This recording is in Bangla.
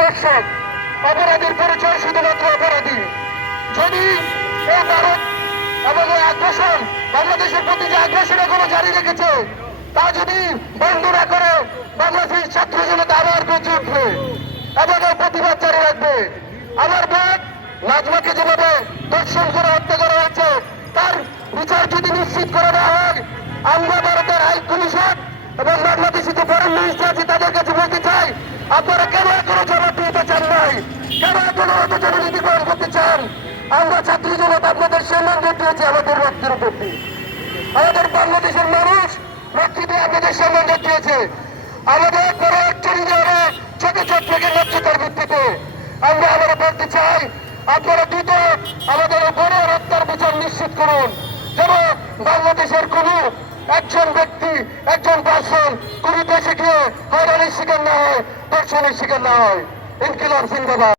দর্শক, অপরাধীর পরিচয় শুধুমাত্র অপরাধী। যদি এই ভারত এবং এই আগ্রাসন, বাংলাদেশের প্রতি যে আগ্রাসন এখনো জারি রেখেছে, তা যদি বন্ধ না করে বাংলাদেশের ছাত্র জনতা আবার গর্জে উঠবে এবং এই প্রতিবাদ জারি রাখবে। আমার বোন নাজমাকে যেভাবে দর্শন করে হত্যা করা হয়েছে, তার বিচার যদি নিশ্চিত করে দেওয়া হয়, আমরা ভারতের হাই কমিশন এবং বাংলাদেশি যে ফরেন মিনিস্টার আছে তাদের কাছে বলতে চাই, আপনারা কেন এখনো জবাব দিতে চান নাই? কেন এখনো অত জননীতি গ্রহণ করতে চান? আমরা ছাত্রী জনতা আপনাদের সম্মান দেখিয়েছি আমাদের রক্তের উপর দিয়ে। আমাদের বাংলাদেশের মানুষ রক্ষিত আপনাদের সম্মান দেখিয়েছে। আমাদের বড় চলে যাবে ছোট ছোট থেকে লক্ষ্যতার ভিত্তিতে। আমরা আবারও বলতে চাই, আপনারা দ্রুত আমাদের বড় হত্যার বিচার নিশ্চিত করুন, যেন বাংলাদেশের কোন একজন ব্যক্তি, একজন পার্সন কোন দেশে গিয়ে হয়রানির শিকার না হয়, দর্শনের শিকার না হয়। ইনকিলাব জিন্দাবাদ।